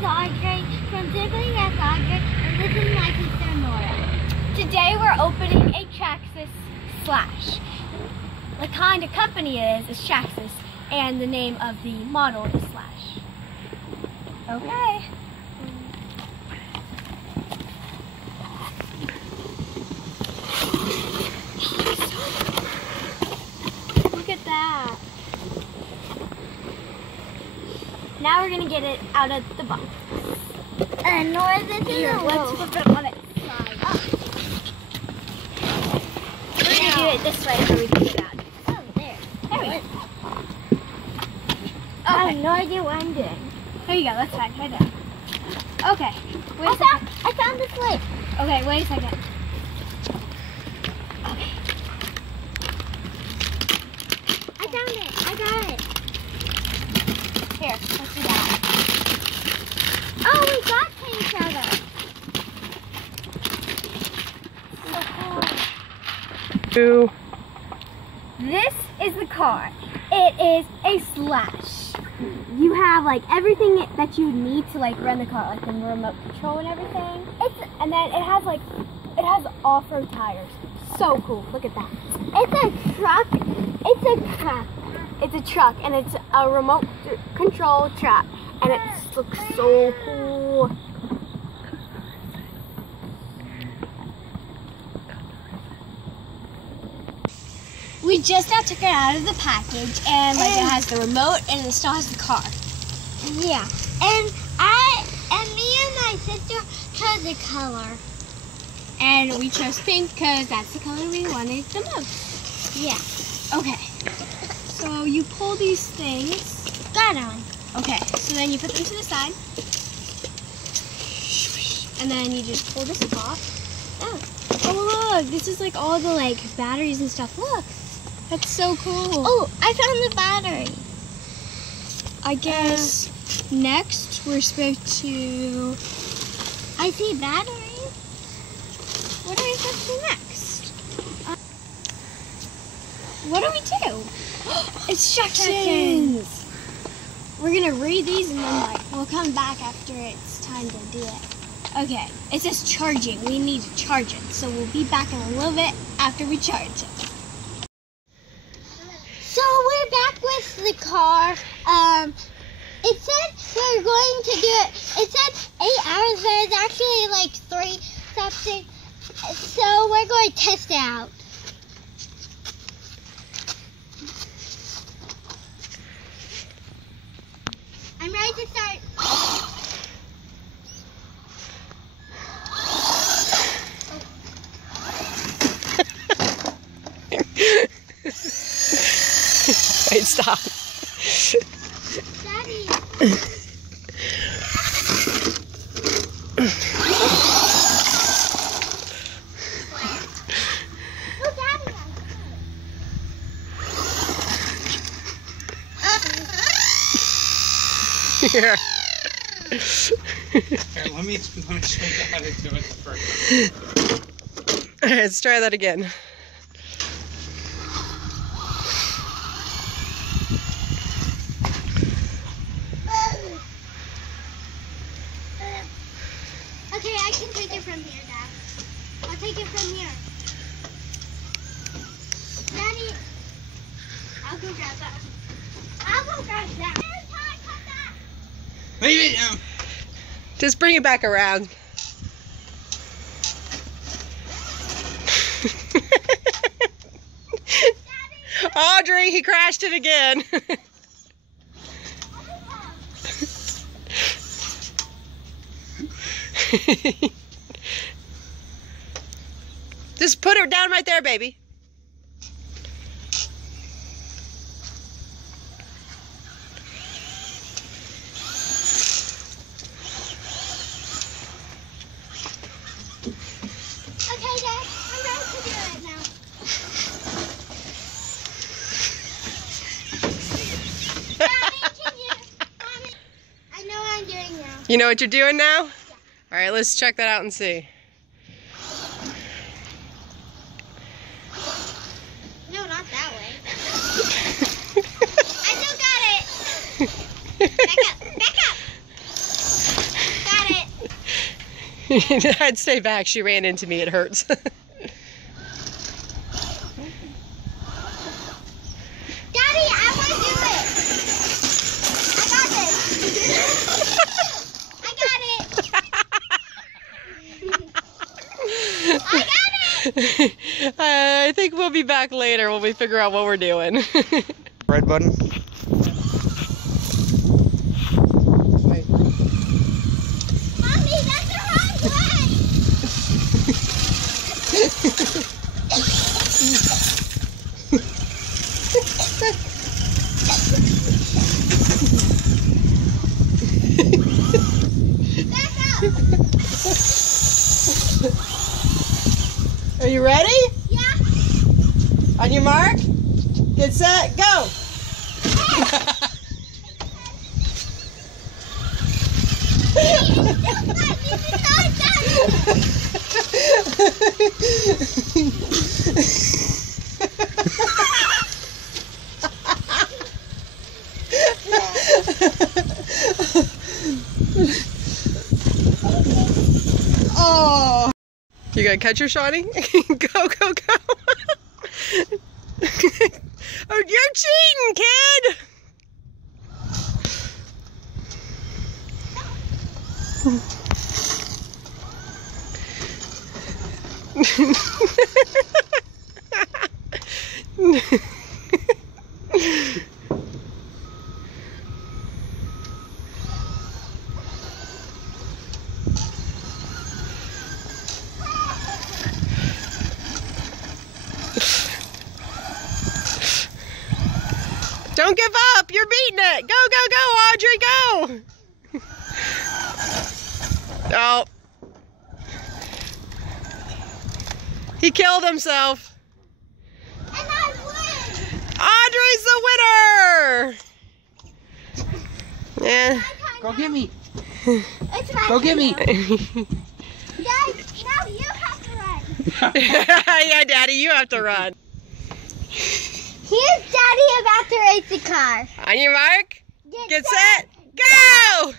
name's Audrey from Dibbling as Audrey, and this is my sister Nora. Today we're opening a Traxxus Slash. The kind of company it is Traxxus, and the name of the model is Slash. Okay. Look at that. Now we're gonna get it out of the box. And Nora, this is here. Let's flip it on its side. Oh. We're gonna do it this way so we can get it out. Oh, there. There we go. Okay. I have no idea what I'm doing. There you go. That's fine. Right there. Okay. I found this lid. Okay. Wait a second. Okay. I found it. I got it. Here, let's do that. Oh, we got to each other. So cool. This is the car. It is a Slash. You have like everything that you need to like run the car, like the remote control and everything. And then it has off-road tires. So cool. Look at that. It's a truck. It's a truck, and it's a remote control truck, and it looks so cool. We just now took it out of the package, and like it has the remote, and it still has the car. Yeah, and me and my sister chose a color, and we chose pink because that's the color we wanted the most. Yeah. Okay. So you pull these things. Got on. Okay, so then you put them to the side. And then you just pull this off. Oh look, this is like all the like batteries and stuff. Look, that's so cool. Oh, I found the battery. I guess next we're supposed to... I see batteries. What are we supposed to do next? What do we do? Instructions! We're gonna read these and then like we'll come back after it's time to do it. Okay, it says charging. We need to charge it. So we'll be back in a little bit after we charge it. So we're back with the car. It said we were going to do it. It said 8 hours, but it's actually like 3 something. So we're going to test it out. I'm ready to start. Wait, stop. Daddy. Oh, Daddy. Here. Here, let me show you how to do it the first time. Alright, let's try that again. Okay, I can take it from here, Dad. I'll take it from here. Daddy, I'll go grab that. I'll go grab that. Leave it now. Just bring it back around. Audrey, he crashed it again. Just put it down right there, baby. Okay, Dad, I'm ready to do it now. Mommy, I know what I'm doing now. You know what you're doing now? Yeah. All right, let's check that out and see. No, not that way. I still got it. Back up, back up. I'd stay back. She ran into me. It hurts. Daddy, I want to do it. I got this. I got it. I got it. I think we'll be back later when we figure out what we're doing. Red button. Mommy, that's the wrong way. Back up. Are you ready? Yeah. On your mark, get set, go! Oh! You gonna catch her, Shawnee? Go, go, go! Oh, you're cheating, kid! Don't give up! You're beating it! Go, go, go, Audrey, go! Oh. He killed himself. And I win. Audrey's the winner! Yeah. Go get me. It's my Go get me. Dad, now you have to run. Yeah, Daddy, you have to run. Here's Daddy about to race the car. On your mark, get set, go!